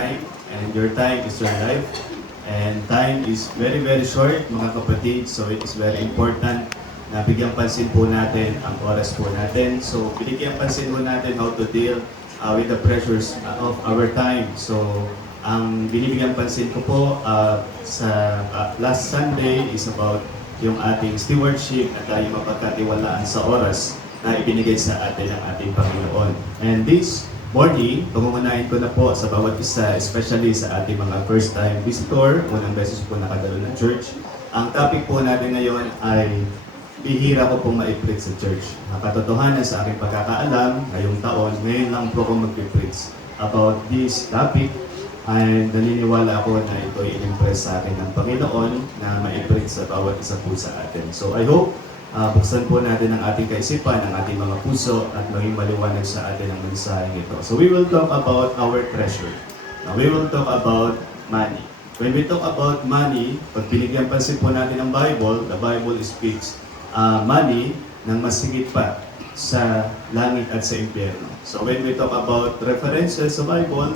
time, and your time is your life. And time is very, very short, mga kapatid. So it is very important na bigyan pansin po natin ang oras po natin. So bigyan pansin po natin how to deal with the pressures of our time. So ang binibigyan pansin ko po sa last Sunday is about yung ating stewardship at yung mapagkatiwalaan sa oras na ibinigay sa atin ng ating Panginoon. And this morning, pamumunahin ko na po sa bawat isa, especially sa ating mga first-time visitor, unang beses po nakadalo ng church. Ang topic po natin ngayon ay bihira ko pong ma-preach sa church. Nakatotohanan sa aking pagkakaalam, ngayong taon, ngayon lang po ako mag-preach about this topic. And naniniwala ako na ito ay in-impress sa akin ng Panginoon na ma-preach sa bawat isa po sa atin. So I hope buksan po natin ang ating kaisipan, ang ating mga puso at maging maliwanag sa atin ang mensaheng ito. So we will talk about our treasure. Now, we will talk about money. When we talk about money, pag binigyan pansin po natin ang Bible, the Bible speaks money ng mas higit pa sa langit at sa impyerno. So when we talk about references sa Bible,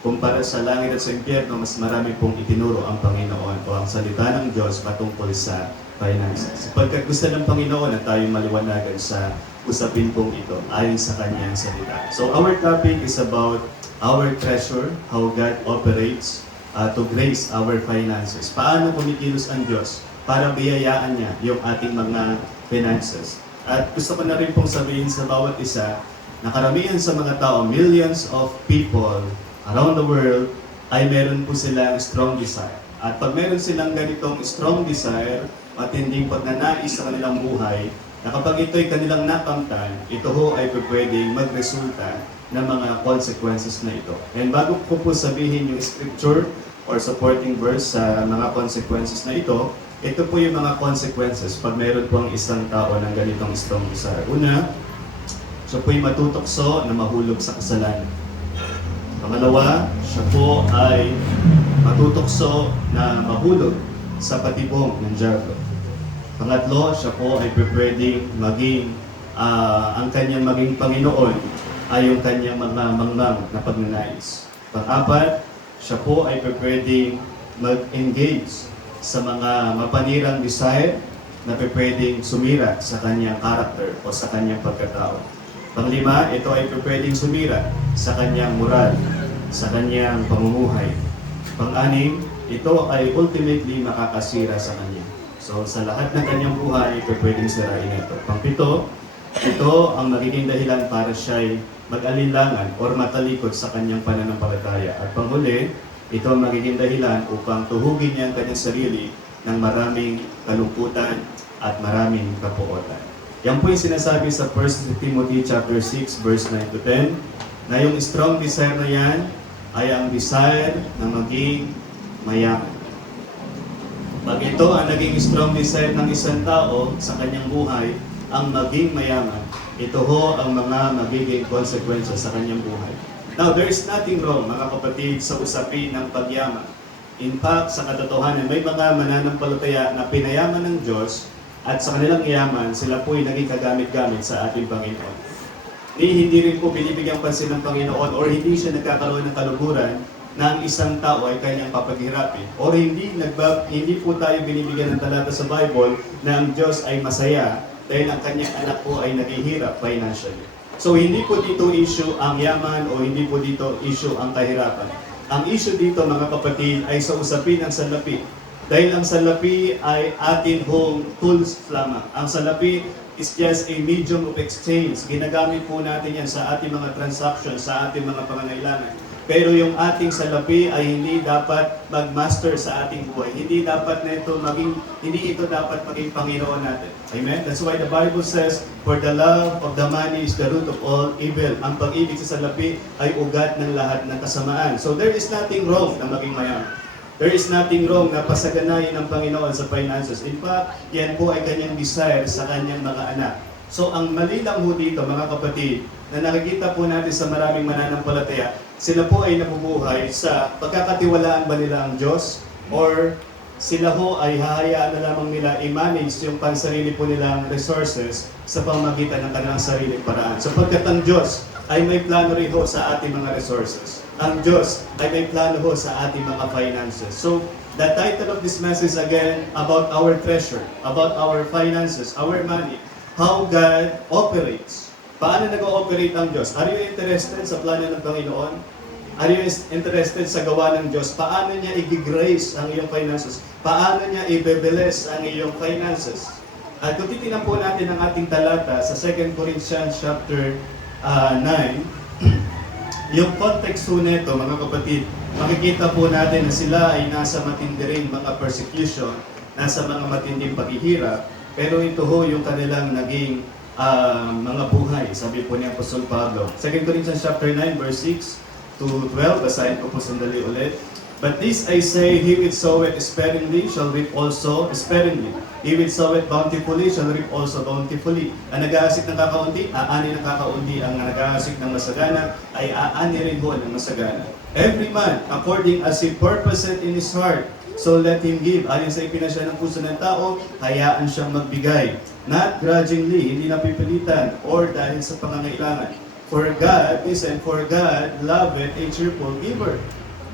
kumpara sa langit at sa impyerno, mas marami pong itinuro ang Panginoon o ang salita ng Diyos patungkol sa finances. Sapagkat gusto ng Panginoon na tayo maliwanagan sa usapin pong ito ayon sa kanyang salita. So our topic is about our treasure, how God operates to grace our finances. Paano kumikilos ang Diyos para biyayaan niya yung ating mga finances. At gusto ko na rin pong sabihin sa bawat isa na karamihan sa mga tao, millions of people around the world, ay meron po silang strong desire. At pag meron silang ganitong strong desire, matinding pagnanais sa kanilang buhay, na kapag ito'y kanilang nakamtan, ito ho ay pwedeng magresulta ng mga consequences na ito. And bago ko po sabihin yung scripture or supporting verse sa mga consequences na ito po yung mga consequences pag meron po ang isang tao ng ganitong strong desire. Una, siya po'y matutokso na mahulog sa kasalanan. Pangalawa, siya po ay matutokso na mahulog sa patibong ng diablo. Pangatlo, siya po ay pwedeng maging, ang kanyang maging Panginoon ay yung kanyang mga mangmang na pagnanais. Pang-apat, siya po ay pwedeng mag-engage sa mga mapanirang desire na pwedeng sumira sa kanyang character o sa kanyang pagkatao. Panglima, ito ay pwedeng sumira sa kanyang moral, sa kanyang pamumuhay. Pang-anim, ito ay ultimately makakasira sa kanya. So sa lahat ng kanyang buhay, ito pwedeng sirain ito. Pang-pito, ito ang magiging dahilan para siya'y mag-alinlangan o matalikod sa kanyang pananampalataya. At panghuli, ito ang magiging dahilan upang tuhugin niya ang kanyang sarili ng maraming kalungkutan at maraming kapuotan. Yan po yung sinasabi sa 1 Timothy chapter 6 verse 9 to 10 na yung strong desire na yan ay ang desire na maging mayaman. Pag ito ang naging strong desire ng isang tao sa kanyang buhay, ang maging mayaman, ito ho ang mga magiging consequences sa kanyang buhay. Now, there is nothing wrong, mga kapatid, sa usapin ng pagyaman. In fact, sa katotohanan, may mga mananampalataya na pinayaman ng Diyos at sa kanilang yaman, sila po'y naging kagamit-gamit sa ating Panginoon. Hindi rin po binibigyang pansin ng Panginoon or hindi siya nagkakaroon ng kaluguran na ang isang tao ay kanyang papaghirapin. Or hindi po tayo binibigyan ng talata sa Bible na ang Diyos ay masaya dahil ang kanyang anak po ay naghihirap financially. So hindi po dito issue ang yaman o hindi po dito issue ang kahirapan. Ang issue dito, mga kapatid, ay sa usapin ng salapi. Dahil ang salapi ay ating home tools lamang. Ang salapi is just a medium of exchange. Ginagamit po natin yan sa ating mga transactions, sa ating mga pangangailangan. Pero yung ating salapi ay hindi dapat mag-master sa ating buhay. Hindi ito dapat maging Panginoon natin. Amen? That's why the Bible says, for the love of the money is the root of all evil. Ang pag-ibig sa salapi ay ugat ng lahat ng kasamaan. So there is nothing wrong na maging mayaman. There is nothing wrong na pasaganayin ng Panginoon sa finances. In fact, yan po ay kanyang desire sa kanyang mga anak. So ang mali lang po dito, mga kapatid, na nakikita po natin sa maraming mananampalataya, sila po ay nabubuhay sa pagkakatiwalaan ba nila ang Diyos? Or sila ho ay hahayaan na lamang nila i-manage yung pansarili po nilang resources sa pamamagitan ng kanilang sariling paraan. Sapagkat ang Diyos ay may plano rin ho sa ating mga resources. Ang Diyos ay may plano ho sa ating mga finances. So, the title of this message again, about our treasure, about our finances, our money, how God operates. Paano nag-ooperate ang Diyos? Are you interested sa plano ng Panginoon? Are you interested sa gawa ng Diyos? Paano niya i-grace ang iyong finances? Paano niya i-bless ang iyong finances? At kung titignan po natin ang ating talata sa 2 Corinthians chapter 9, yung context po nito, mga kapatid, makikita po natin na sila ay nasa matindi ring mga persecution, nasa mga matinding paghihirap, pero ito ho yung kanilang naging mga buhay, sabi po ni Apostol Pablo. 2 Corinthians chapter 9, verse 6 to 12, basahin ko po sandali ulit. But this I say, he which soweth sparingly shall reap also sparingly. He which soweth bountifully shall reap also bountifully. Ang nag-aasik ng kakaunti, aani ng kakaunti. Ang nag-aasik ng masagana, ay aani rin ho ng masagana. Every man, according as he purposeth in his heart, so let him give. Ayon sa ipinasya ng puso ng tao, hayaan siyang magbigay. Not grudgingly, hindi napipilitan, or dahil sa pangangailangan. For God, listen, for God loveth a cheerful giver.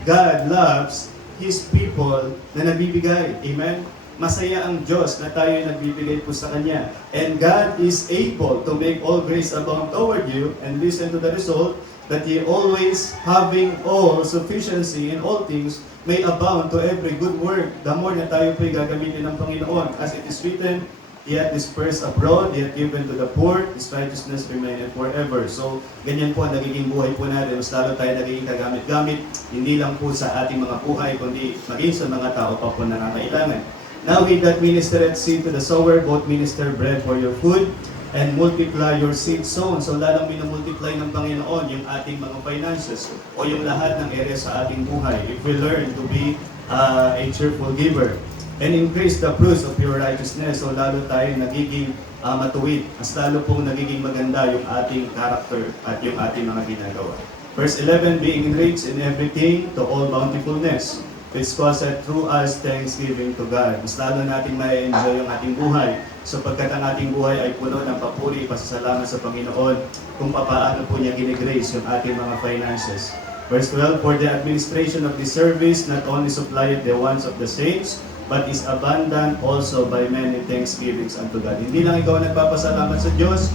God loves His people na nagbibigay. Amen? Masaya ang Diyos na tayo nagbibigay po sa Kanya. And God is able to make all grace abound toward you, and listen to the result, that ye always, having all sufficiency in all things, may abound to every good work. The more na tayo po'y gagamitin ng Panginoon. As it is written, He hath dispersed abroad, He hath given to the poor, His righteousness remaineth forever. So, ganyan po ang nagiging buhay po natin. Mas lalo tayo nagiging kagamit-gamit, hindi lang po sa ating mga buhay, kundi maging sa mga tao pa po na nangangailangan. Now he that ministereth seed to the sower, both minister bread for your food, and multiply your seed sown. So, lalong minamultiply ng Panginoon yung ating mga finances o yung lahat ng area sa ating buhay. If we learn to be a cheerful giver. And increase the fruits of your righteousness. So lalo tayo nagiging matuwid. Mas lalo pong nagiging maganda yung ating character at yung ating mga ginagawa. Verse 11, being rich in everything to all bountifulness, which causeth through us thanksgiving to God. Mas lalo natin ma-enjoy yung ating buhay. So pagkat ang ating buhay ay puno ng papuri, pasasalamat sa Panginoon kung paano po niya ginigrace yung ating mga finances. Verse 12, for the administration of this service not only supplieth the wants of the saints, but is abundant also by many thanksgivings unto God. Hindi lang ikaw nagpapasalamat sa Diyos,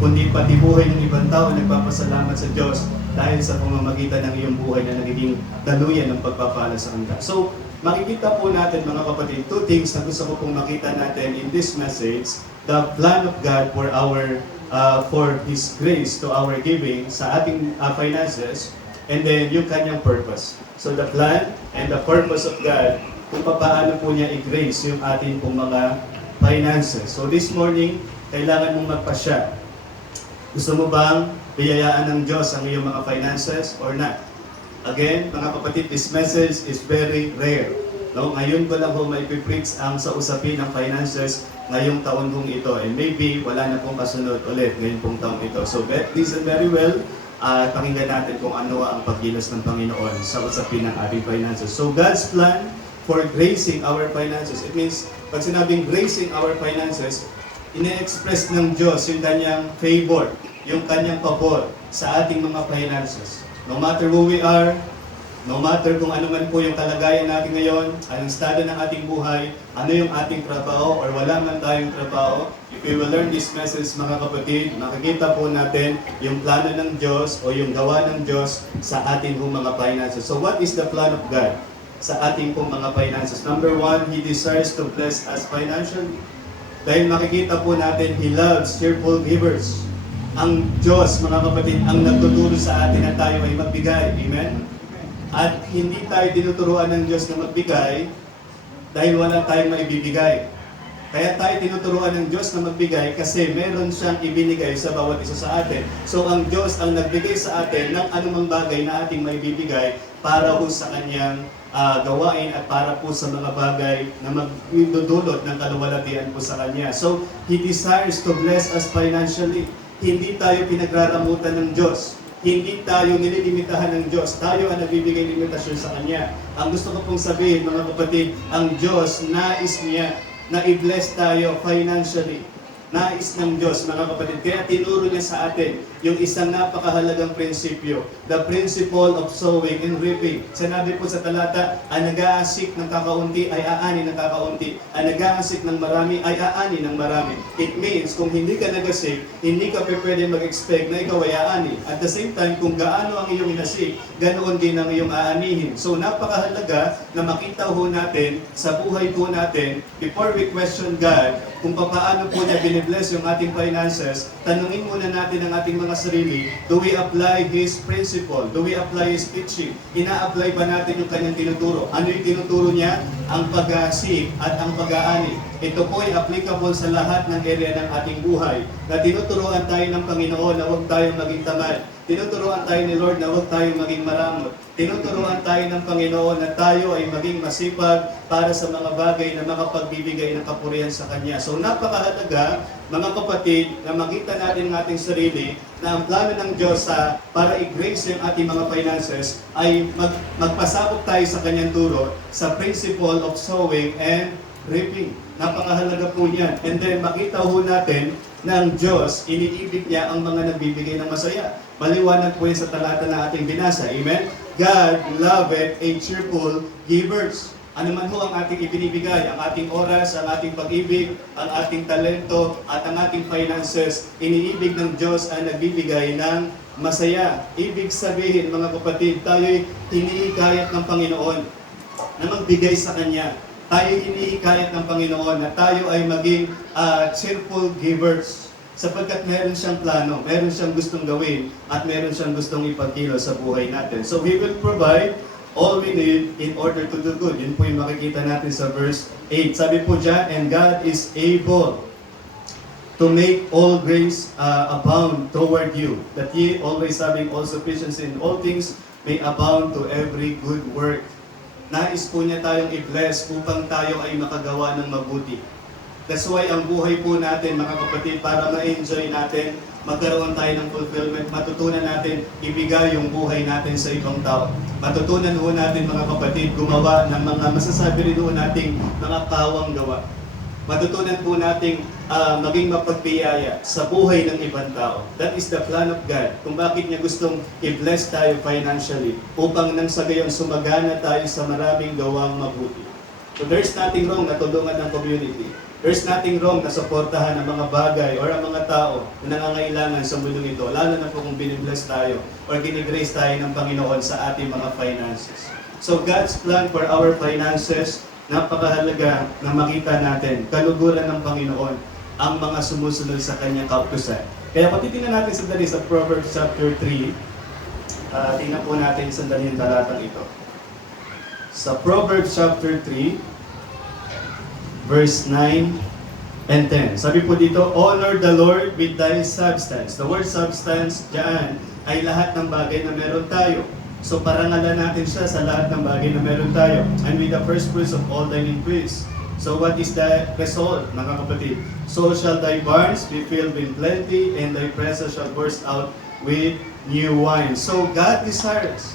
kundi pati buhay ng ibang tao nagpapasalamat sa Diyos dahil sa pamamagitan ng iyong buhay na nagiging daluyan ng pagpapala sa kanila. So, makikita po natin mga kapatid, two things na gusto ko pong makita natin in this message, the plan of God for His grace to our giving sa ating finances, and then yung kanyang purpose. So, the plan and the purpose of God kung paano po niya i-grace yung ating pong mga finances. So this morning, kailangan mong magpasya. Gusto mo bang biyayaan ng Diyos ang iyong mga finances or not? Again, mga kapatid, this message is very rare. No? Ngayon ko lang ho maipipreach ang sa usapin ng finances ngayong taon kong ito. And maybe wala na pong kasunod ulit ngayong pong taon ito. So listen very well. At pakinggan natin kung ano ang paggilos ng Panginoon sa usapin ng ating finances. So God's plan for gracing our finances. It means, pag sinabing gracing our finances, ine-express ng Diyos yung kanyang favor, yung kanyang pabor sa ating mga finances. No matter who we are, no matter kung ano man po yung kalagayan natin ngayon, anong estado ng ating buhay, ano yung ating trabaho, or wala man tayong trabaho, if we will learn this message, mga kapatid, makikita po natin yung plano ng Diyos o yung gawa ng Diyos sa ating mga finances. So what is the plan of God sa ating pong mga finances? Number one, He desires to bless us financially. Dahil makikita po natin, He loves cheerful givers. Ang Diyos, mga kapatid, ang nagtuturo sa atin na tayo ay magbigay. Amen? At hindi tayo tinuturuan ng Diyos na magbigay dahil wala tayong maibibigay. Kaya tayo tinuturuan ng Diyos na magbigay kasi meron siyang ibinigay sa bawat isa sa atin. So ang Diyos ang nagbigay sa atin ng anumang bagay na ating maibibigay para po sa Kanyang gawain at para po sa mga bagay na magdudulot ng kaluwalhatian po sa Kanya. So He desires to bless us financially. Hindi tayo pinagraramutan ng Diyos. Hindi tayo nililimitahan ng Diyos. Tayo ang nagbibigay limitasyon sa Kanya. Ang gusto ko pong sabihin, mga kapatid, ang Diyos, nais niya na i-bless tayo financially. Nais ng Diyos, mga kapatid. Kaya tinuro niya sa atin yung isang napakahalagang prinsipyo, the principle of sowing and reaping. Sinabi po sa talata, ang nag-aasik ng kakaunti ay aani ng kakaunti. Ang nag-aasik ng marami ay aani ng marami. It means, kung hindi ka nagasik, hindi ka pwede mag-expect na ikaw ay aani. At the same time, kung gaano ang iyong inasik, ganoon din ang iyong aanihin. So napakahalaga na makita ho natin sa buhay po natin, before we question God, kung paano po niya binibless yung ating finances, tanungin muna natin ang ating mga sarili, do we apply His principle? Do we apply His teaching? Ina-apply ba natin yung kanyang tinuturo? Ano yung tinuturo niya? Ang pag-aasik at ang pag-aani. Ito po ay applicable sa lahat ng area ng ating buhay. Na tinuturuan tayo ng Panginoon na huwag tayong maging tamad. Tinuturuan tayo ni Lord na huwag tayong maging maramot. Tinuturuan tayo ng Panginoon na tayo ay maging masipag para sa mga bagay na makapagbibigay ng kapurihan sa Kanya. So napakahalaga, mga kapatid, na makita natin ang ating sarili na ang plano ng Diyos para i-grace yung ating mga finances ay magpasabot tayo sa Kanyang turo sa principle of sowing and reaping. Napakahalaga po niyan. And then makita ho natin na ang Diyos, iniibig niya ang mga nagbibigay ng masaya. Maliwanag po yan sa talata na ating binasa. Amen? God loveth a cheerful givers. Ano man ho ang ating ibinibigay, ang ating oras, ang ating pag-ibig, ang ating talento, at ang ating finances, iniibig ng Diyos ang nagbibigay ng masaya. Ibig sabihin, mga kapatid, tayo'y hinihikayat ng Panginoon na magbigay sa Kanya. Tayo hinihikayat ng Panginoon na tayo ay maging cheerful givers. Sapagkat meron siyang plano, meron siyang gustong gawin, at meron siyang gustong ipagkilos sa buhay natin. So He will provide all we need in order to do good. Yun po yung makikita natin sa verse 8. Sabi po dyan, and God is able to make all grace abound toward you, that ye always having all sufficiency in all things may abound to every good work. Nais po niya tayong i-bless upang tayo ay makagawa ng mabuti. That's why ang buhay po natin, mga kapatid, para ma-enjoy natin, magkaroon tayo ng fulfillment, matutunan natin ibigay yung buhay natin sa ibang tao. Matutunan ho natin, mga kapatid, gumawa ng mga masasabi rin ho nating mga kawang gawa. Matutunan po nating maging mapagbiyaya sa buhay ng ibang tao. That is the plan of God. Kung bakit niya gustong i-bless tayo financially upang nang sa gayon sumagana tayo sa maraming gawang mabuti. So there's nothing wrong na tulungan ng community. There's nothing wrong na suportahan ang mga bagay or ang mga tao na nangangailangan sa mundong ito, lalo na po kung binibless tayo or ginigrace tayo ng Panginoon sa ating mga finances. So God's plan for our finances, napakahalaga na makita natin, kaluguran ng Panginoon ang mga sumusunod sa Kanyang kautusan. Kaya kung titingnan natin sandali sa Proverbs chapter 3, tingnan po natin sandali yung talatang ito. Sa Proverbs chapter 3, verse 9 and 10. Sabi po dito, honor the Lord with thy substance. The word substance dyan ay lahat ng bagay na meron tayo. So parangalan natin siya sa lahat ng bagay na meron tayo. And with the first fruits of all thine increase. So what is the result, mga kapatid? So shall thy barns be filled with plenty, and thy presses shall burst out with new wine. So God desires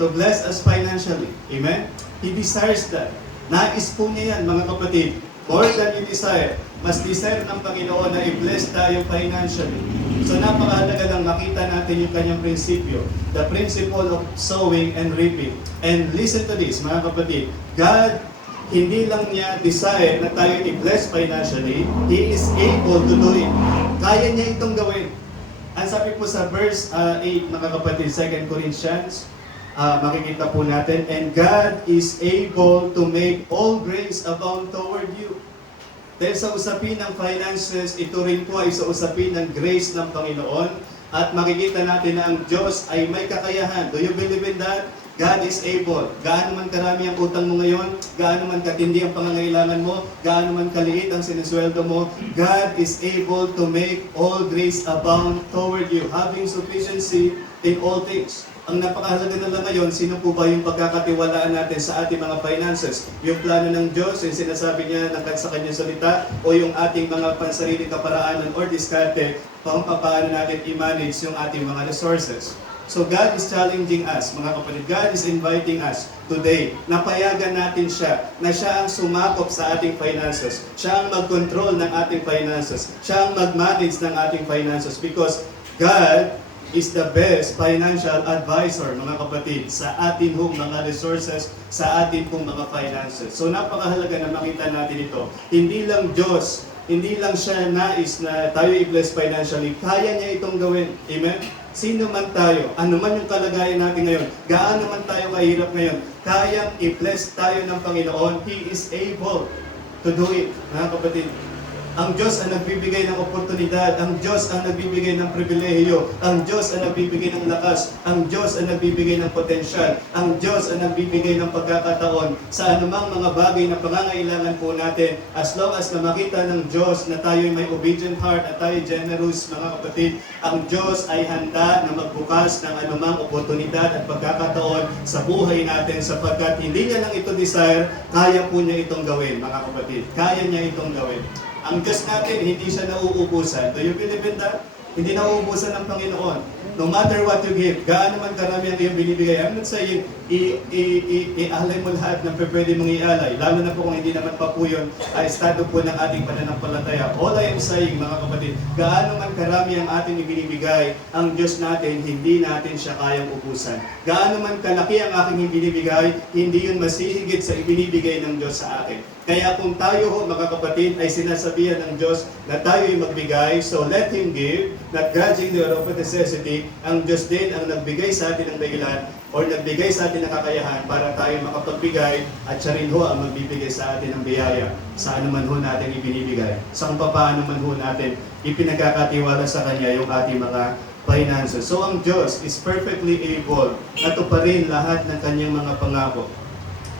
to bless us financially. Amen? He desires that. Nais po niya yan, mga kapatid. More than you desire, mas desire ng Panginoon na i-bless tayo financially. So napakahalaga lang makita natin yung kanyang prinsipyo, the principle of sowing and reaping. And listen to this, mga kapatid, God, hindi lang niya desire na tayo i-bless financially, He is able to do it. Kaya niya itong gawin. Ang sabi po sa verse 8, mga kapatid, 2 Corinthians, makikita po natin, and God is able to make all grace abound toward you. Dahil sa usapin ng finances, ito rin po ay sa usapin ng grace ng Panginoon. At makikita natin na ang Diyos ay may kakayahan. Do you believe in that? God is able. Gaano man karami ang utang mo ngayon, gaano man katindi ang pangangailangan mo, gaano man kaliit ang sinesweldo mo, God is able to make all grace abound toward you, having sufficiency in all things. Ang napakahalaga na lang ngayon, sino po ba yung pagkakatiwalaan natin sa ating mga finances? Yung plano ng Diyos, yung sinasabi niya sa kanyang salita, o yung ating mga pansariling kaparaanan or diskarte, kung paano natin i-manage yung ating mga resources. So God is challenging us, mga kapatid. God is inviting us today na payagan natin siya, na siya ang sumakop sa ating finances. Siya ang mag-control ng ating finances. Siya ang mag-manage ng ating finances because God is the best financial advisor, mga kapatid, sa atin hong mga resources, sa atin pong mga finances. So napakahalaga na makita natin ito. Hindi lang Diyos, hindi lang siya nais na tayo i-bless financially, kaya niya itong gawin. Amen? Sino man tayo, ano man yung kalagayan natin ngayon, gaano man tayo kahirap ngayon, kayang i-bless tayo ng Panginoon. He is able to do it, mga kapatid. Ang Diyos ang nagbibigay ng oportunidad, ang Diyos ang nagbibigay ng pribilehiyo, ang Diyos ang nagbibigay ng lakas, ang Diyos ang nagbibigay ng potensyal, ang Diyos ang nagbibigay ng pagkakataon sa anumang mga bagay na pangangailangan po natin. As long as na makita ng Diyos na tayo may obedient heart at tayo generous, mga kapatid, ang Diyos ay handa na magbukas ng anumang oportunidad at pagkakataon sa buhay natin sapagkat hindi niya lang ito desire, kaya po niya itong gawin, mga kapatid. Kaya niya itong gawin. Ang Diyos natin, hindi siya nauubusan. Do you believe in that? Hindi nauubusan ng Panginoon. No matter what you give, gaano man karami ang iyong binibigay. I'm not saying, i-alay mo lahat ng pwede mong i-alay. Lalo na po kung hindi naman pa po yun, estado po ng ating pananampalataya. All I am saying, mga kapatid, gaano man karami ang ating ibinibigay, ang Diyos natin, hindi natin siya kayang ubusan. Gaano man kalaki ang aking ibinibigay, hindi yun masihigit sa ibinibigay ng Diyos sa atin. Kaya kung tayo ho, mga kapatid, ay sinasabihan ng Diyos na tayo ay magbigay, so let Him give, not grudgingly or of necessity, ang Diyos din ang nagbigay sa atin ng dahilan or nagbigay sa atin ng kakayahan para tayo makapagbigay at siya rin ho ang magbibigay sa atin ng biyaya sa anuman ho natin ibinibigay. Sa kung paano man ho natin ipinagkakatiwala sa Kanya yung ating mga finances. So ang Diyos is perfectly able na tuparin lahat ng Kanyang mga pangako.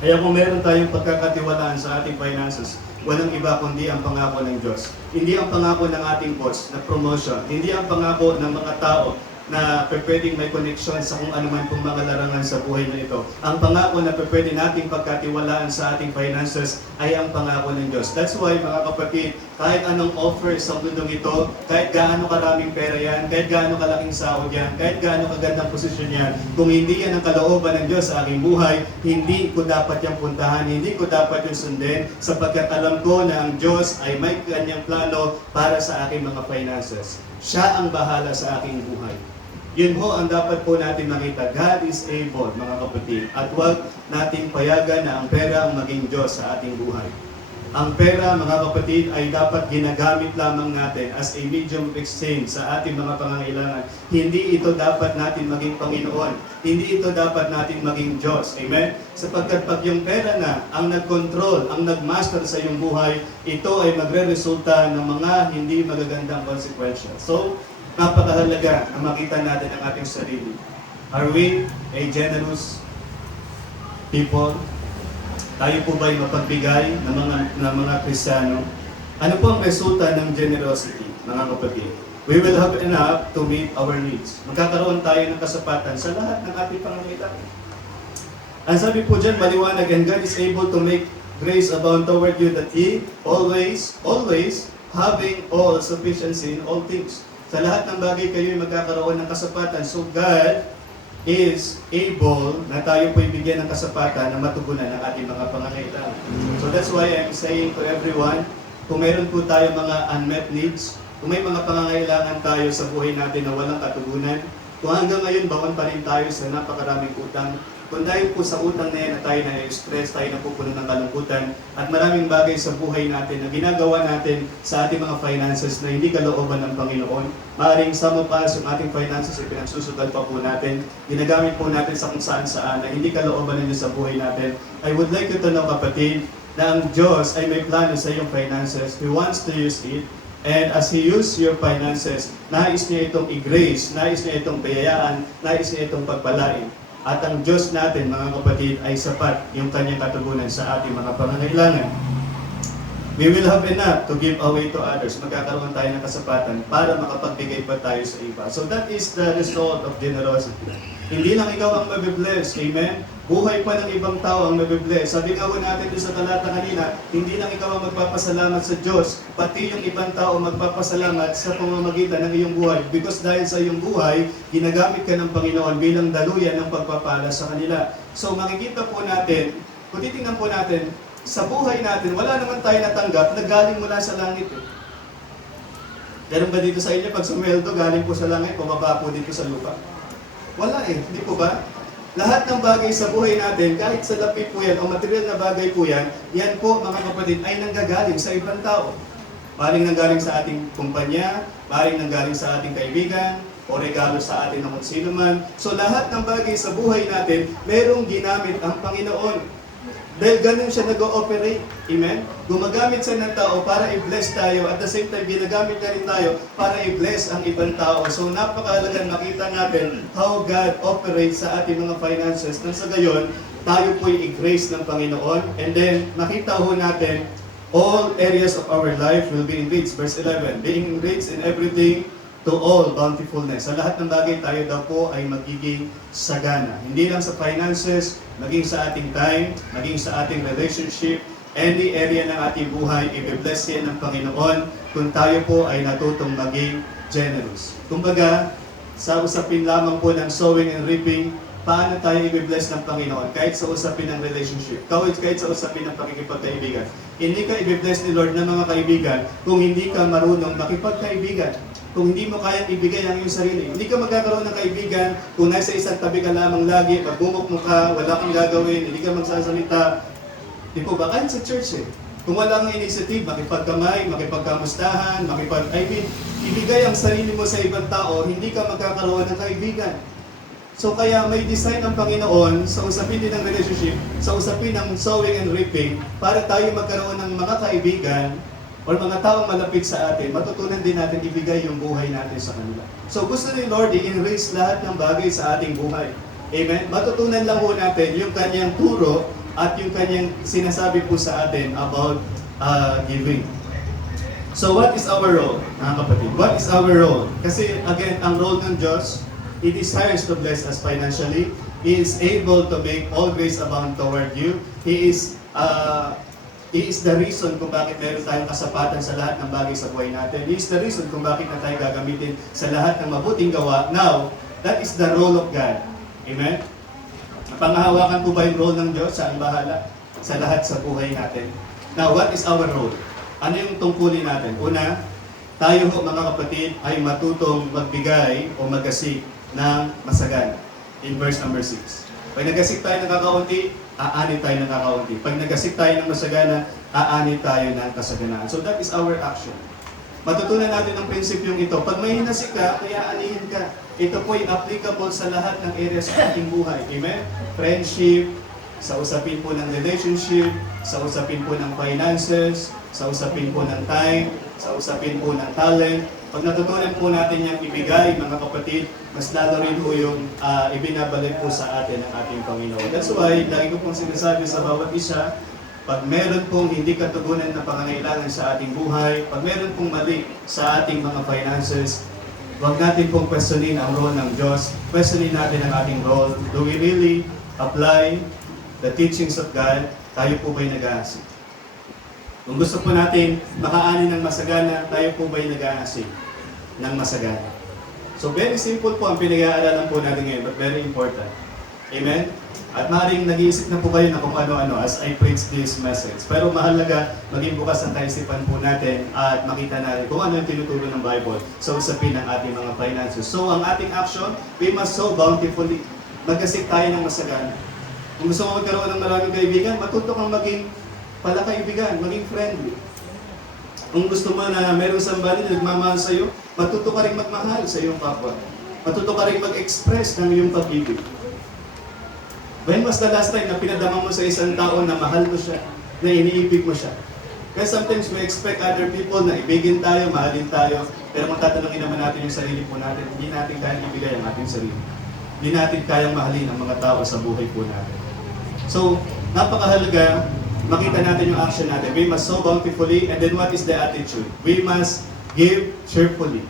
Kaya kung meron tayong pagkakatiwalaan sa ating finances, walang iba kundi ang pangako ng Diyos. Hindi ang pangako ng ating boss na promotion. Hindi ang pangako ng mga tao na pwedeng may connection sa kung ano man pong mga larangan sa buhay na ito. Ang pangako na pwede nating pagkatiwalaan sa ating finances ay ang pangako ng Diyos. That's why, mga kapatid, kahit anong offer sa mundong ito, kahit gaano karaming pera yan, kahit gaano kalaking sahod yan, kahit gaano kagandang posisyon yan, kung hindi yan ang kalooban ng Diyos sa aking buhay, hindi ko dapat yung puntahan, hindi ko dapat yung sundin, sapagkat alam ko na ang Diyos ay may kanyang plano para sa aking mga finances. Siya ang bahala sa aking buhay. Yun ho ang dapat po natin makita. God is able, mga kapatid. At huwag nating payagan na ang pera ang maging Diyos sa ating buhay. Ang pera, mga kapatid, ay dapat ginagamit lamang natin as a medium of exchange sa ating mga pangangailangan. Hindi ito dapat natin maging Panginoon. Hindi ito dapat natin maging Diyos. Amen? Sapagkat pag yung pera na ang nag-control, ang nag-master sa iyong buhay, ito ay magre-resulta ng mga hindi magagandang consequences. So, napakahalaga na makita natin ang ating sarili. Are we a generous people? Tayo po ba'y mapagbigay ng mga Kristiyano? Ano po ang resulta ng generosity, mga kapatid? We will have enough to meet our needs. Magkakaroon tayo ng kasapatan sa lahat ng ating pangangailangan. Ang sabi po dyan, maliwanag, and God is able to make grace abound toward you that ye always having all sufficiency in all things. Sa lahat ng bagay kayo ay magkakaroon ng kasapatan. So God is able na tayo po ibigyan ng kasapatan na matugunan ang ating mga pangangailangan. So that's why I'm saying to everyone, kung meron po tayo mga unmet needs, kung may mga pangangailangan tayo sa buhay natin na walang katugunan, kung hanggang ngayon bawan pa rin tayo sa napakaraming utang, kung dahil po sa utang na yan na tayo na-stress, tayo napupuno ng kalungkutan, at maraming bagay sa buhay natin na ginagawa natin sa ating mga finances na hindi kalooban ng Panginoon, maaaring some of us, yung ating finances ay pinagsusugal pa po natin, ginagamit po natin sa kung saan-saan na hindi kalooban ng Diyos sa buhay natin. I would like you to know, kapatid, na ang Diyos ay may plano sa iyong finances. He wants to use it. And as He uses your finances, nais niya itong i-grace, nais niya itong payayaan, nais niya itong pagpalain. At ang Diyos natin, mga kapatid, ay sapat yung kanyang katugunan sa ating mga pangangailangan. We will have enough to give away to others. Magkakaroon tayo ng kasapatan para makapagbigay pa tayo sa iba. So that is the result of generosity. Hindi lang ikaw ang mabibless. Amen? Buhay pa ng ibang tao ang mabibless. Sabi nga natin doon sa talata kanina, hindi lang ikaw ang magpapasalamat sa Diyos, pati yung ibang tao magpapasalamat sa pamamagitan ng iyong buhay. Because dahil sa iyong buhay, ginagamit ka ng Panginoon bilang daluyan ng pagpapala sa kanila. So makikita po natin, kung titingnan po natin, sa buhay natin, wala naman tayo natanggap na galing mula sa langit. Ganun ba dito sa inyo, pag sumweldo, galing po sa langit, pumaba po dito sa lupa? Wala eh, di po ba? Lahat ng bagay sa buhay natin, kahit sa lapi po yan, o material na bagay po yan, yan po mga kapatid, ay nanggagaling sa ibang tao. Maring nanggaling sa ating kumpanya, maring nanggaling sa ating kaibigan, o regalo sa atin ng kung sino man. So lahat ng bagay sa buhay natin, merong ginamit ang Panginoon. Dahil ganun siya nag-ooperate. Amen? Gumagamit siya ng tao para i-bless tayo. At the same time, ginagamit na rin tayo para i-bless ang ibang tao. So napakahalaga makita natin how God operates sa ating mga finances. Nang sa gayon, tayo po'y i-grace ng Panginoon. And then, makita ho natin, all areas of our life will be enriched. Verse 11, being enriched in everything to all bountifulness. Sa lahat ng bagay tayo daw po ay magiging sagana. Hindi lang sa finances, maging sa ating time, maging sa ating relationship, any area ng ating buhay, i-bless yan ng Panginoon kung tayo po ay natutong maging generous. Kumbaga, sa usapin lamang po ng sowing and reaping, paano tayo i-bless ng Panginoon? Kahit sa usapin ng relationship, kahit sa usapin ng pakikipagkaibigan. Hindi ka i-bless ni Lord ng mga kaibigan kung hindi ka marunong makipagkaibigan. Kung hindi mo kayang ibigay ang iyong sarili. Hindi ka magkakaroon ng kaibigan kung nasa isang tabi ka lamang lagi, pag bumukmuka, wala kang gagawin, hindi ka magsasalita. Di po ba? Kahit sa church eh. Kung wala kang initiative, makipagkamay, makipagkamustahan, ibigay ang sarili mo sa ibang tao, hindi ka magkakaroon ng kaibigan. So kaya may design ang Panginoon sa usapin din ng relationship, sa usapin ng sowing and reaping, para tayo magkaroon ng mga kaibigan o mga taong malapit sa atin, matutunan din natin ibigay yung buhay natin sa kanila. So gusto ni Lord i-enrich lahat ng bagay sa ating buhay. Amen? Matutunan lang po natin yung kanyang turo at yung kanyang sinasabi po sa atin about giving. So what is our role, mga kapatid? What is our role? Kasi again, ang role ng Diyos, He desires to bless us financially. He is able to make all grace abound toward you. He is the reason kung bakit meron tayong kasapatan sa lahat ng bagay sa buhay natin. He is the reason kung bakit na tayo gagamitin sa lahat ng mabuting gawa. Now, that is the role of God. Amen? Pangahawakan po ba yung role ng Diyos? Siya ang bahala sa lahat sa buhay natin. Now, what is our role? Ano yung tungkulin natin? Una, tayo ho mga kapatid ay matutong magbigay o magasik ng masagana. In verse number 6. Pag nagasik tayo ng kakaunti, aanit tayo ng kakaunti. Pag nagasik tayo ng masagana, aanit tayo ng kasaganaan. So that is our action. Matutunan natin ang prinsipyong ito. Pag may hinasik ka, kaya anihin ka. Ito po ay applicable sa lahat ng areas sa ating buhay. Amen? Friendship, sa usapin po ng relationship, sa usapin po ng finances, sa usapin po ng time, sa usapin po ng talent. Pag natutunan po natin yung ibigay, mga kapatid, mas lalo rin po yung ibinabalik po sa atin ng ating Panginoon. That's why, lagi ko pong sinasabi sa bawat isa, pag meron pong hindi katugunan na pangangailangan sa ating buhay, pag meron pong mali sa ating mga finances, huwag natin pong questionin ang role ng Diyos. Questionin natin ang ating role. Do we really apply the teachings of God? Tayo po ba'y nag-aasik? Kung gusto po natin makaani ng masagana, tayo po ba'y nag-aasik ng masagana? So very simple po ang pinag-aaralan po natin ngayon, but very important. Amen? At maaaring nag-iisip na po kayo na kung ano-ano as I preach this message. Pero mahalaga, maging bukas ang kaisipan po natin at makita natin kung ano yung tinuturo ng Bible sa usapin ng ating mga finances. So ang ating action, we must sow bountifully. Magkasik tayo ng masagana. Kung gusto mo magkaroon ng maraming kaibigan, matuto kang maging palakaibigan, maging friendly. Kung gusto mo na meron somebody na nagmamahal sa iyo, matuto ka rin magmahal sa iyong kapwa. Matuto ka rin mag-express ng iyong pag-ibig. When was the last time na pinadama mo sa isang tao na mahal mo siya, na iniibig mo siya? Kasi sometimes we expect other people na ibigin tayo, mahalin tayo, pero kung tatanungin naman natin yung sarili po natin, hindi natin kayang ibigay ang ating sarili. Hindi natin kayang mahalin ang mga tao sa buhay po natin. So, napakahalaga, makita natin yung action natin. We must sow bountifully, and then what is the attitude? We must give cheerfully.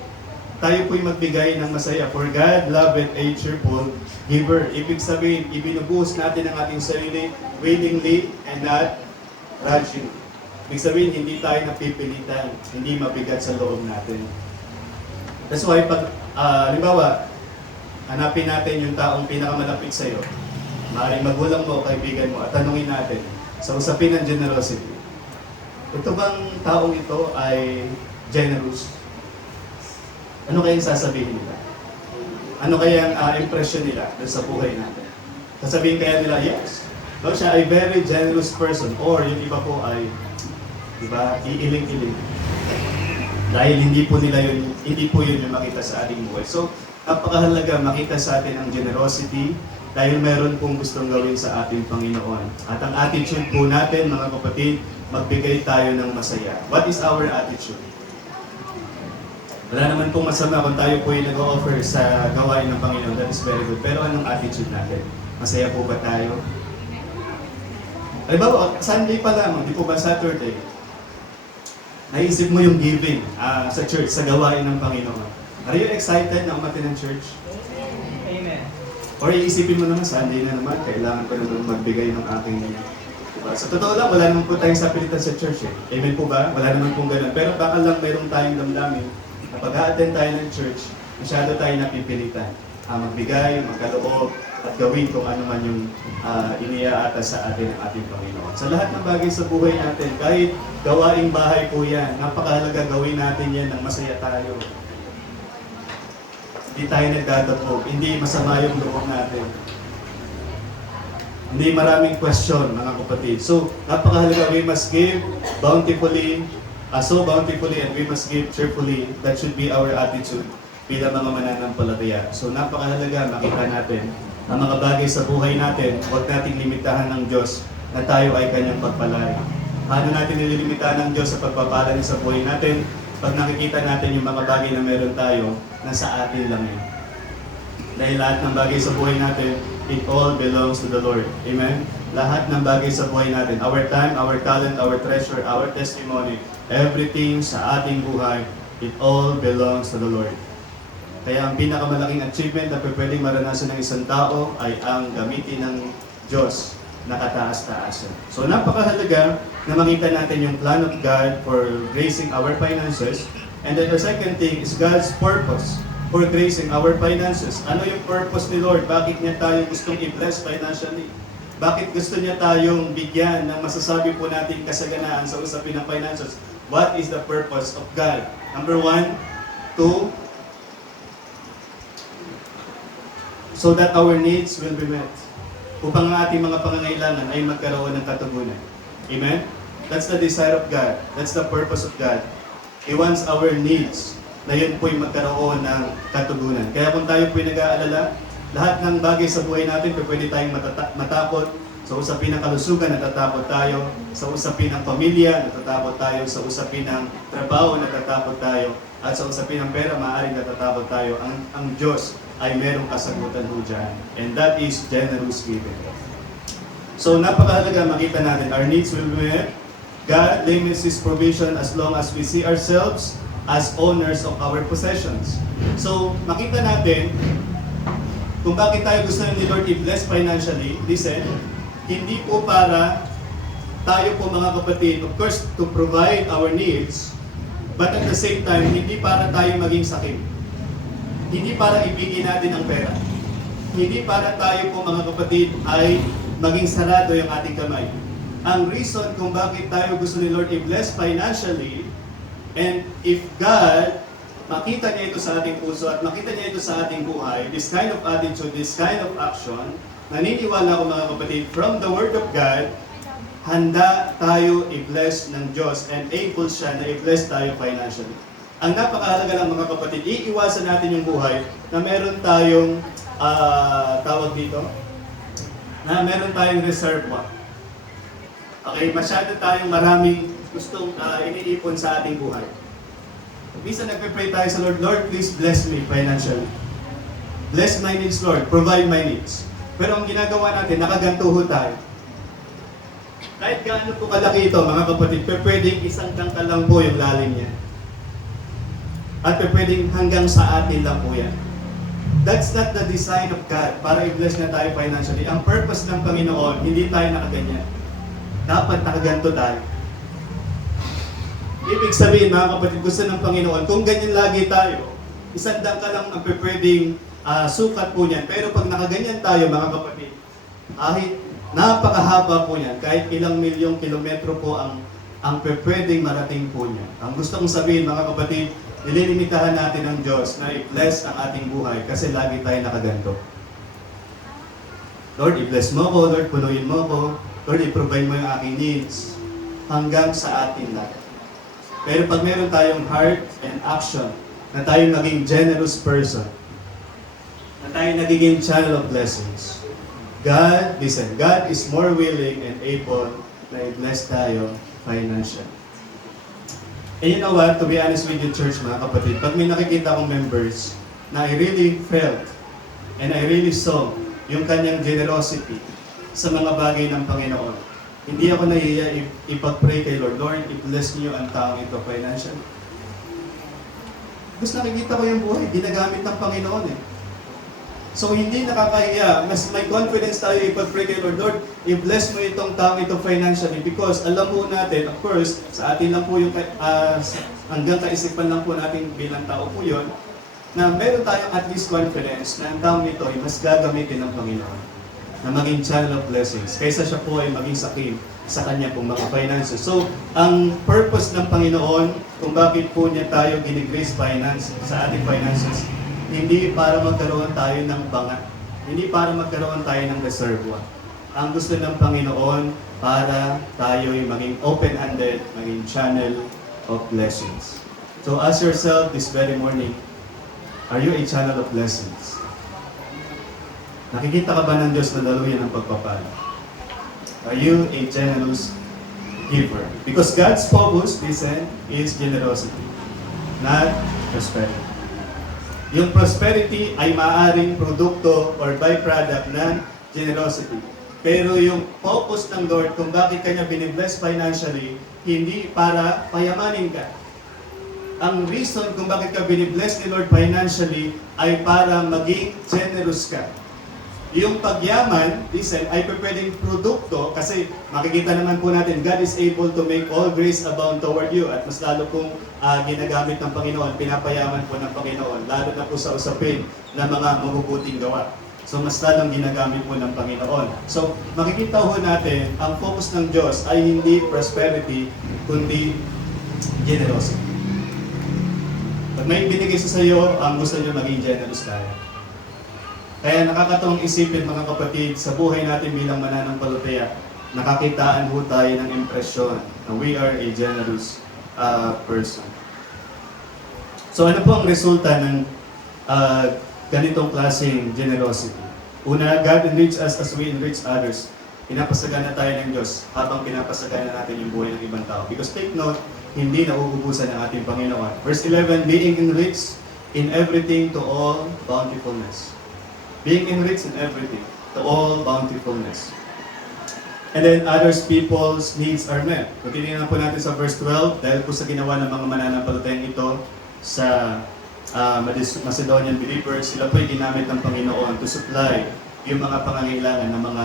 Tayo po'y magbigay ng masaya. For God loveth a cheerful giver. Ibig sabihin, ibinubuhos natin ang ating sarili willingly and not grudgingly. Ibig sabihin, hindi tayo napipilitan, hindi mabigat sa loob natin. That's why, pag, halimbawa, hanapin natin yung taong pinakamalapit sa iyo. Maaaring magulang mo o kaibigan mo at tanungin natin sa usapin ng generosity. Ito bang taong ito ay generous? Ano kayang sasabihin nila? Ano kayang impression nila dun sa buhay natin? Sasabihin kaya nila, yes, no, siya ay very generous person. Or yung iba po ay, di ba, iiling-iling. Dahil hindi po yun yung makita sa ating buhay. So, napakahalaga makita sa atin ang generosity dahil meron pong gustong gawin sa ating Panginoon. At ang attitude po natin, mga kapatid, magbigay tayo ng masaya. What is our attitude? Wala naman pong masama kung tayo po yung nag-offer sa gawain ng Panginoon. That is very good. Pero anong attitude natin? Masaya po ba tayo? Halimbawa, Sunday pa lamang, di po ba Saturday? Naisip mo yung giving sa church, sa gawain ng Panginoon. Are you excited na umatin ng church? Amen. Or iisipin mo naman, Sunday na naman, kailangan ko naman magbigay ng aking... Diba? Sa totoo lang, wala naman po tayong sapilitan sa church eh. Amen po ba? Wala naman pong ganun. Pero baka lang mayroong tayong damdamin na pag-a-attend tayo ng church, masyado tayo napipilitan. Magbigay, magkaloob, at gawin kung ano man yung iniaata sa atin ng ating Panginoon. Sa lahat ng bagay sa buhay natin, kahit gawaing bahay po yan, napakahalaga gawin natin yan ng masaya tayo. Hindi tayo nagdadapog, hindi masama yung loob natin. Hindi maraming question, mga kapatid. So, napakahalaga, we must give bountifully, so bountifully, and we must give cheerfully. That should be our attitude bilang mga mananampalataya. So, napakahalaga, makita natin ang mga bagay sa buhay natin, huwag nating limitahan ng Diyos na tayo ay Kanyang pagpalain. Paano natin nililimitahan ng Diyos sa pagpapala niya sa buhay natin? Pag nakikita natin yung mga bagay na meron tayo, nasa atin lang yun. Dahil lahat ng bagay sa buhay natin, it all belongs to the Lord. Amen? Lahat ng bagay sa buhay natin, our time, our talent, our treasure, our testimony, everything sa ating buhay, it all belongs to the Lord. Kaya ang pinakamalaking achievement na pwedeng maranasan ng isang tao ay ang gamitin ng Diyos na kataas-taasan. So napakahalaga na makita natin yung plan of God for gracing our finances. And then the second thing is God's purpose for gracing our finances. Ano yung purpose ni Lord? Bakit niya tayo gustong i-bless financially? Bakit gusto niya tayong bigyan ng masasabi po natin kasaganaan sa usapin ng finances? What is the purpose of God? Number 1, so that our needs will be met. Upang ang ating mga pangangailangan ay magkaroon ng katugunan. Amen? That's the desire of God. That's the purpose of God. He wants our needs na yun po'y magkaroon ng katugunan. Kaya kung tayo po'y nag-aalala, lahat ng bagay sa buhay natin, pwede tayong matakot. Sa usapin ng kalusugan, natatakot tayo. Sa usapin ng pamilya, natatakot tayo. Sa usapin ng trabaho, natatakot tayo. At sa usapin ng pera, maaaring natatakot tayo. Ang Diyos ay merong kasagutan ho dyan. And that is generous giving. So napakahalaga makita natin, our needs will be met. God limits His provision as long as we see ourselves as owners of our possessions. So makita natin kung bakit tayo gusto ni Lord i-bless financially. Listen, hindi po para tayo po mga kapatid, of course, to provide our needs, but at the same time, hindi para tayo maging sakit. Hindi para ibigin natin ang pera. Hindi para tayo po mga kapatid ay maging sarado yung ating kamay. Ang reason kung bakit tayo gusto ni Lord i-bless financially, and if God makita niya ito sa ating puso at makita niya ito sa ating buhay, this kind of attitude, this kind of action, naniniwala ko mga kapatid, from the Word of God, handa tayo i-bless ng Diyos and able siya na i-bless tayo financially. Ang napakahalaga lang mga kapatid, iiwasan natin yung buhay na meron tayong, tawag dito, na meron tayong reservoir. Okay, masyado tayong maraming gustong iniipon sa ating buhay. Minsan nagpe-pray tayo sa Lord, Lord, please bless me financially. Bless my needs, Lord. Provide my needs. Pero ang ginagawa natin, nakagantuho tayo. Kahit gaano po kalaki ito, mga kapatid, pwedeng isang dangkal lang po yung lalim niya. At pwedeng hanggang sa atin lang po yan. That's not the design of God para i-bless na tayo financially. Ang purpose ng Panginoon, hindi tayo nakaganyan. Dapat nakaganto tayo. Ibig sabihin, mga kapatid, gusto ng Panginoon, kung ganyan lagi tayo, isang dangkal lang ang pwedeng sukat po niyan. Pero pag nakaganyan tayo, mga kapatid, kahit napakahaba po niyan, kahit ilang milyong kilometro po ang ang pwedeng marating po niya. Ang gusto kong sabihin, mga kapatid, nililimitahan natin ng Diyos na i-bless ang ating buhay kasi lagi tayo nakaganto. Lord, i-bless mo ko. Lord, punuin mo ko. Lord, i-provide mo yung aking needs hanggang sa atin lahat. Pero pag meron tayong heart and action, na tayo naging generous person, na tayo nagiging channel of blessings, God, listen, God is more willing and able na i-bless tayo financially. And you know what, to be honest with you, church, mga kapatid, pag may nakikita akong members na I really felt and I really saw yung kanyang generosity sa mga bagay ng Panginoon, hindi ako nahiya ipag-pray kay Lord, Lord, i-bless niyo ang taong ito financially. Gusto nakikita ko yung buhay, ginagamit ng Panginoon eh. So hindi nakakahiya, mas may confidence tayo ipag-pray kay Lord, Lord, i-bless mo itong taong ito financially because alam po natin, of course, sa atin lang po yung, hanggang kaisipan lang po natin bilang tao po yun, na meron tayong at least confidence na ang taong ito ay mas gagamitin ng Panginoon na maging channel of blessings kaysa siya po ay maging sakim sa kanya pong mga finances. So, ang purpose ng Panginoon kung bakit po niya tayo ginigrace finance sa ating finances, hindi para magkaroon tayo ng bangat, hindi para magkaroon tayo ng reservoir. Ang gusto ng Panginoon para tayo ay maging open-handed, maging channel of blessings. So, ask yourself this very morning, are you a channel of blessings? Nakikita ka ba ng Diyos na daluyan ng pagpapala? Are you a generous giver? Because God's focus, listen, is generosity, not prosperity. Yung prosperity ay maaaring produkto or byproduct ng generosity. Pero yung focus ng Lord kung bakit kanya binibless financially, hindi para payamanin ka. Ang reason kung bakit ka binibless ni Lord financially ay para maging generous ka. Yung pagyaman, listen, ay pwedeng produkto kasi makikita naman po natin, God is able to make all grace abound toward you at mas lalo kung ginagamit ng Panginoon, pinapayaman po ng Panginoon, lalo na po sa usapin ng mga mabubuting gawa. So mas lalong ginagamit po ng Panginoon. So makikita ho natin, ang focus ng Diyos ay hindi prosperity, kundi generosity. Pag may binigay sa iyo, ang gusto niyo maging generous tayo. Kaya nakakatawang isipin mga kapatid, sa buhay natin bilang mananampalataya, nakakitaan po tayo ng impresyon na we are a generous person. So ano po ang resulta ng ganitong klaseng generosity? Una, God enrich us as we enrich others. Pinapasagana tayo ng Diyos habang pinapasagana natin yung buhay ng ibang tao. Because take note, hindi nauubusan ng ating Panginoon. Verse 11, being enriched in everything to all bountifulness. Being enriched in everything to all bountifulness. And then others people's needs are met. Kung titingnan po natin sa verse 12, dahil po sa ginawa ng mga mananampalatayang ito sa Macedonian believers, sila po ay ginamit ng Panginoon to supply yung mga pangangailangan ng mga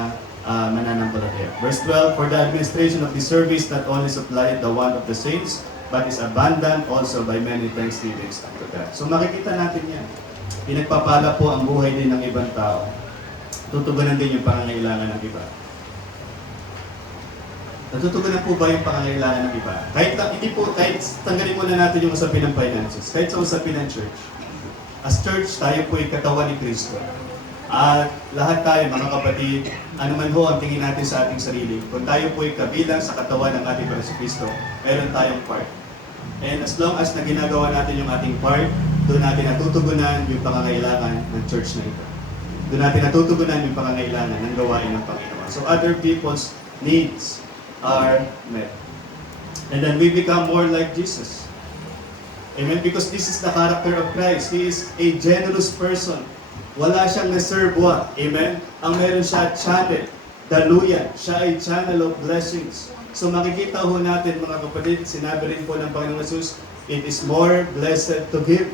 mananampalataya. Verse 12, for the administration of the service not only supplied the want of the saints, but is abundant also by many thanksgivings unto God. So makikita natin yan. Pinagpapala po ang buhay din ng ibang tao. Tutugunan din yung pangangailangan ng iba. Natutugunan po ba yung pangangailangan ng iba? Kahit tanggalin muna natin yung usapin ng finances. Kahit sa usapin ng church. As church, tayo po ay katawan ni Kristo. At lahat tayo, mga kapatid, ano man ho ang tingin natin sa ating sarili, kung tayo po ay kabilang sa katawan ng ating Kristo, meron tayong part. And as long as na ginagawa natin yung ating part, doon natin natutugunan yung pangangailangan ng church na ito. Doon natin natutugunan yung pangangailangan ng gawain ng Panginoon. So other people's needs are met. And then we become more like Jesus. Amen? Because this is the character of Christ. He is a generous person. Wala siyang reservoir. Amen? Ang meron siya channel. Daluyan. Siya ay channel of blessings. So makikita ho natin mga kapatid, sinabi rin po ng Panginoong Jesus, it is more blessed to give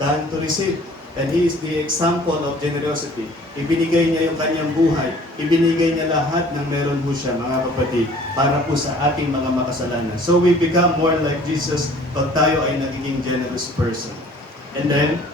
than to receive. And He is the example of generosity. Ibinigay niya yung kanyang buhay. Ibinigay niya lahat ng meron po siya, mga kapatid, para po sa ating mga makasalanan. So we become more like Jesus pag tayo ay nagiging generous person. And then,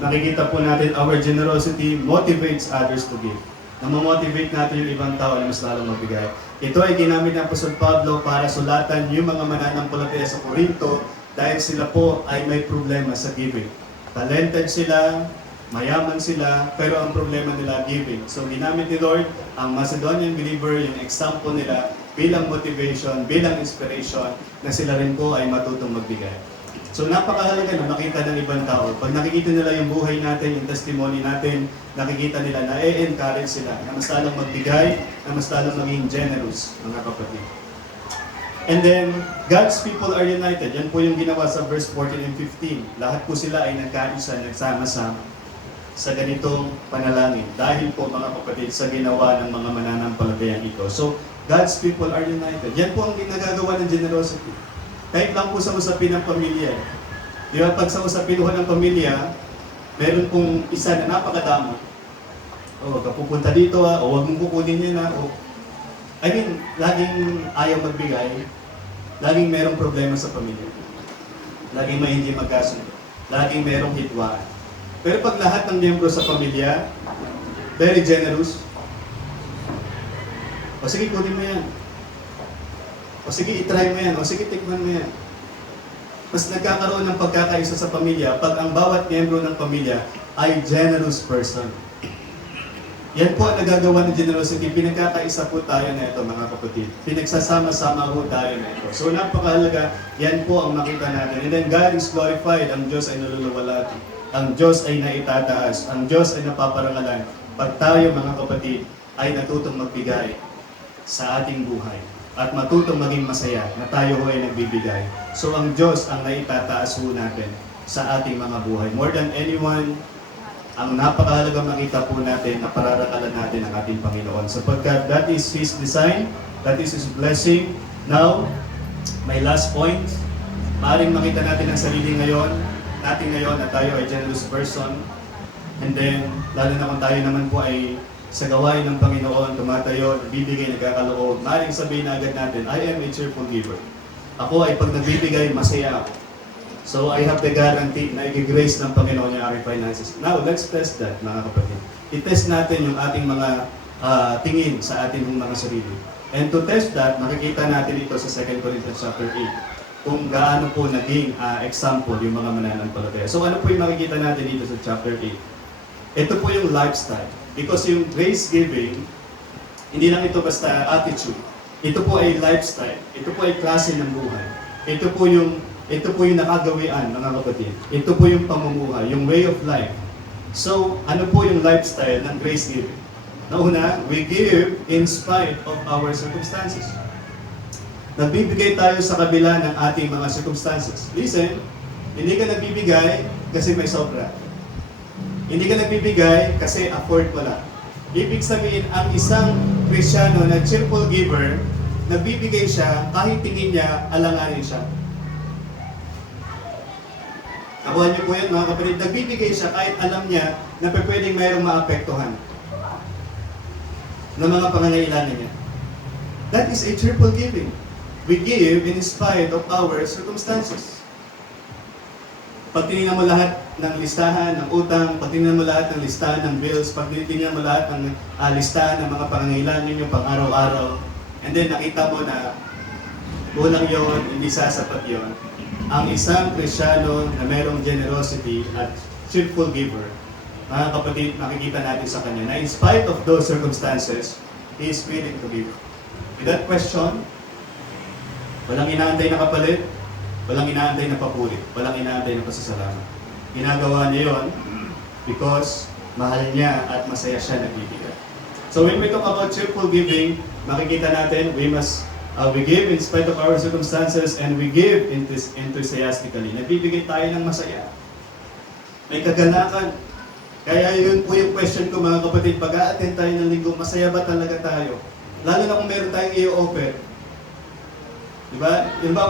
nakikita po natin our generosity motivates others to give. Namamotivate natin yung ibang tao na mas lalong magbigay. Ito ay ginamit ng Apostol Pablo para sulatan yung mga mananampalataya sa Corinto dahil sila po ay may problema sa giving. Talented sila, mayaman sila, pero ang problema nila giving. So ginamit ni Lord ang Macedonian believer, yung example nila bilang motivation, bilang inspiration na sila rin po ay matutong magbigay. So napakahalaga na makita ng ibang tao. Pag nakikita nila yung buhay natin, yung testimony natin, nakikita nila na encourage sila, na mas lalong magbigay, na mas lalong maging generous, mga kapatid. And then, God's people are united. Yan po yung ginawa sa verse 14 and 15. Lahat po sila ay nagkaisa, nagsama-sama sa ganitong panalangin. Dahil po, mga kapatid, sa ginawa ng mga mananampalatayang ito. So, God's people are united. Yan po ang nagagawa ng generosity. Kahit lang po sa usapin ng pamilya. Di ba, pag sa usapin ho ng pamilya, meron pong isa na napakadamo. O, wag ka pupunta dito o wag mong kukunin niya na. I mean, laging ayaw magbigay, laging merong problema sa pamilya. Laging may hindi magkasundo. Laging merong hitwaan. Pero pag lahat ng miyembro sa pamilya, very generous, o sige, kunin mo yan. O sige, itry mo yan. O sige, tikman mo yan. Mas nagkakaroon ng pagkakaisa sa pamilya pag ang bawat miyembro ng pamilya ay generous person. Yan po ang nagagawa ng generosity. Pinagkakaisa po tayo na ito, mga kapatid. Pinagsasama-sama po tayo na ito. So napakahalaga, yan po ang makita natin. And then God is glorified. Ang Diyos ay naluluwalhati. Ang Diyos ay naitataas. Ang Diyos ay napaparangalan. Pag tayo, mga kapatid, ay natutong magbigay sa ating buhay at matutong maging masaya na tayo ho ay nagbibigay. So ang Diyos ang naitataas ho natin sa ating mga buhay. More than anyone, ang napakahalaga makita po natin na pararakalan natin ang ating Panginoon. Sapagkat that is His design, that is His blessing. Now, my last point, maaaring makita natin ang sarili ngayon, natin ngayon na tayo ay generous person. And then, lalo na kung tayo naman po ay sa gawain ng Panginoon, tumatayo, nagbibigay, nagkakaloob, maaaring sabihin na agad natin, I am a cheerful giver. Ako ay pag nagbibigay, masaya ako. So I have the guarantee na i-grace ng Panginoon yung aking finances. Now, let's test that, mga kapatid. I-test natin yung ating mga tingin sa ating mga sarili. And to test that, makikita natin ito sa 2 Corinthians chapter 8. Kung gaano po naging example yung mga mananampalataya. So ano po yung makikita natin dito sa chapter 8? Ito po yung lifestyle. Because yung grace giving, hindi lang ito basta attitude. Ito po ay lifestyle. Ito po ay klase ng buhay. Ito po yung nakagawian, mga kapatid. Ito po yung pamumuhay, yung way of life. So, ano po yung lifestyle ng grace giving? Nauna, we give in spite of our circumstances. Nagbibigay tayo sa kabila ng ating mga circumstances. Listen, hindi ka nagbibigay kasi may sobra. Hindi ka nagbibigay kasi afford mo lang. Ibig sabihin, ang isang Kristiyano na cheerful giver, nagbibigay siya kahit tingin niya alanganin siya. Nakuha niyo po yan, mga kapatid. Nagbibigay siya kahit alam niya na pwedeng mayroong maapektuhan ng mga pangangailangan niya. That is a cheerful giving. We give in spite of our circumstances. Pag tinignan mo lahat ng listahan ng utang, pag tinignan mo lahat ng listahan ng bills, pag tinignan mo lahat ng listahan ng mga pangangailangan ninyo pang araw-araw, and then nakita mo na kulang yon, hindi sasapat yon. Ang isang Kristiyano na mayroong generosity at cheerful giver, mga kapatid, makikita natin sa kanya na in spite of those circumstances, he is willing to give. With that question, walang inaantay na kapalit, walang inaantay na papulit, walang inaantay na pasasalamat. Ginagawa niya yon because mahal niya at masaya siya nagbibigay. So when we talk about cheerful giving, makikita natin we give in spite of our circumstances and we give enthusiastically. Nagbibigay tayo ng masaya. May kaganakan. Kaya yun po yung question ko, mga kapatid, pag a-attend tayo ng linggo, masaya ba talaga tayo? Lalo na kung meron tayong i-offer. Diba? Yun ba,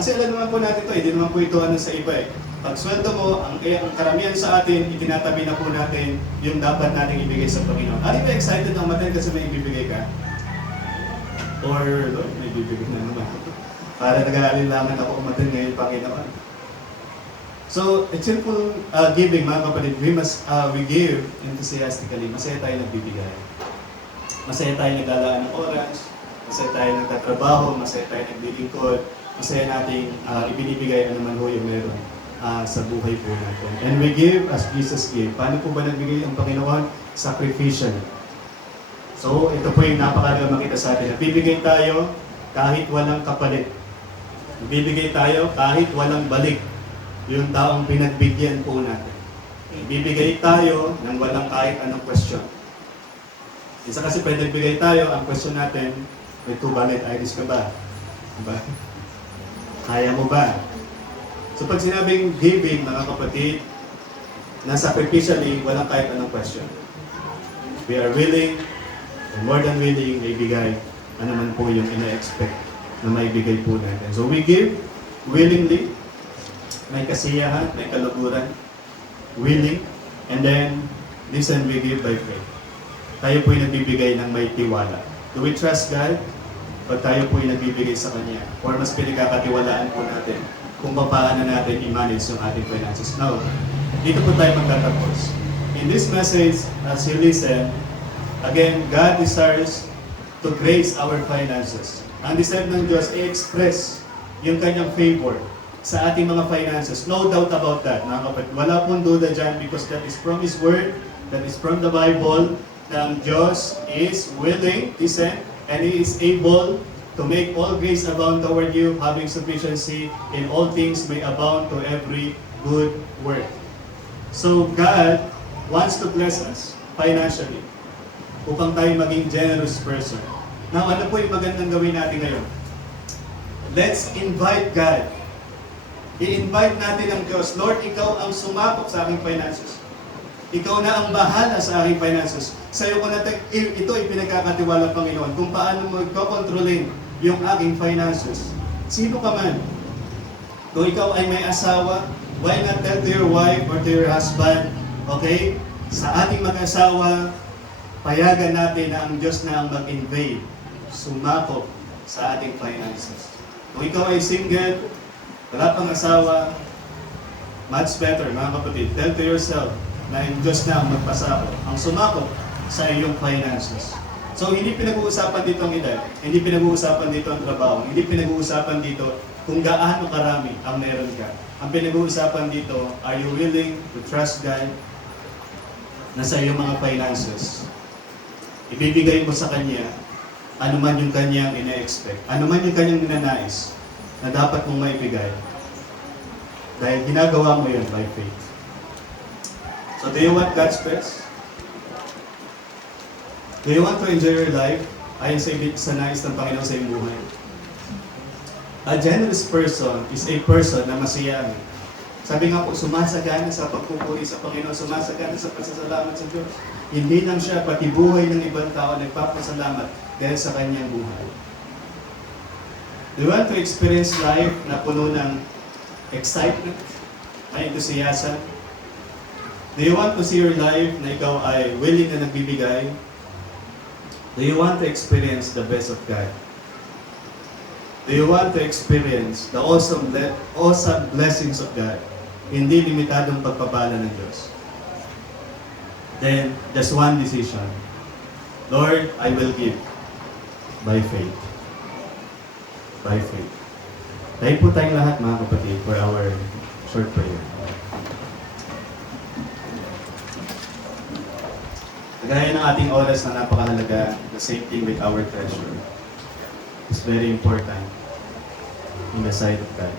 kasi alam naman po natin ito, hindi naman po ito sa iba eh. Pag sweldo mo, ang karamihan sa atin, itinatabi na po natin yung dapat natin ibigay sa Panginoon. Are you excited na umattend kasi may ibibigay ka? Or, Lord, may bibigyan na naman. Para nag-aalinlangan ako umattend ngayon, Panginoon. So, a cheerful giving, mga kapatid, we give enthusiastically. Masaya tayo nagbibigay. Masaya tayo naglalaan ng oras. masaya tayo nagtatrabaho, masaya tayo naglilingkod, masaya nating ibinibigay ano man ho yung meron sa buhay po natin. And we give as Jesus gave. Paano po ba nagbigay ang Panginoon? Sacrificial. So, ito po yung napakalaga makita sa atin. Nagbibigay tayo kahit walang kapalit. Nagbibigay tayo kahit walang balik yung taong pinagbigyan po natin. Bibigay tayo ng walang kahit anong question. Isa kasi pwede nagbigay tayo, ang question natin, may 2 valid IDs ka ba? Diba? Kaya mo ba? So pag sinabing giving, mga kapatid, na sacrificially, walang kahit anong question. We are willing, and more than willing, na ibigay ano man po yung ina-expect na maibigay po natin. So we give willingly, may kasiyahan, may kaluguran, willing, and then listen, we give by faith. Tayo po yung nagbibigay ng may tiwala. Do we trust God? Pag tayo po yung nagbibigay sa Kanya, or mas pinagkakatiwalaan po natin kung paano natin i-manage yung ating finances. Now, dito po tayo magtatapos. In this message, as you listen, again, God desires to grace our finances. Ang desire ng Diyos i-express yung Kanyang favor sa ating mga finances. No doubt about that, mga kapatid. Wala pong duda dyan because that is from His Word, that is from the Bible, na ang Diyos is willing, listen, and He is able to make all grace abound toward you, having sufficiency in all things may abound to every good work. So God wants to bless us financially upang tayo maging generous person. Now, ano po yung magandang gawin natin ngayon? Let's invite God. I-invite natin ang Diyos. Lord, Ikaw ang sumakop sa aking finances. Ikaw na ang bahala sa aking finances. Sa iyo ko na ito ipinagkakatiwala, Panginoon, kung paano mo ikokontrolin yung aking finances. Sino ka man? Kung ikaw ay may asawa, why not tell to your wife or to your husband, okay, sa ating mag-asawa, payagan natin na ang Diyos na ang mag-invade, sumakop sa ating finances. Kung ikaw ay single, wala pang asawa, much better, mga kapatid, tell to yourself na ang Diyos na ang magpasakop, ang sumakop sa iyong finances. So, hindi pinag-uusapan dito ang edad, hindi pinag-uusapan dito ang trabaho, hindi pinag-uusapan dito kung gaano karami ang meron ka. Ang pinag-uusapan dito, are you willing to trust God na sa iyong mga finances? Ibibigay mo sa Kanya ano man yung Kanyang ina-expect, ano man yung Kanyang ninanais na dapat mong maibigay. Dahil ginagawa mo yun by faith. So, do you want God's best? Do you want to enjoy your life ayon sa nais ng Panginoon sa iyong buhay? A generous person is a person na masiyahin. Sabi nga po, sumasagana sa pagpupuri sa Panginoon, sumasagana sa pasasalamat sa Diyos. Hindi lang siya, pati buhay ng ibang tao nagpapasalamat dahil sa kanyang buhay. Do you want to experience life na puno ng excitement, na enthusiasm? Do you want to see your life na ikaw ay willing na nagbibigay? Do you want to experience the best of God? Do you want to experience the awesome blessings of God? Hindi limitadong pagpapala ng Diyos. Then, just one decision. Lord, I will give by faith. By faith. Tayo po tayong lahat, mga kapatid, for our short prayer. Kagaya ng ating oras na napakahalaga, the same thing with our treasure. It's very important in the sight of God.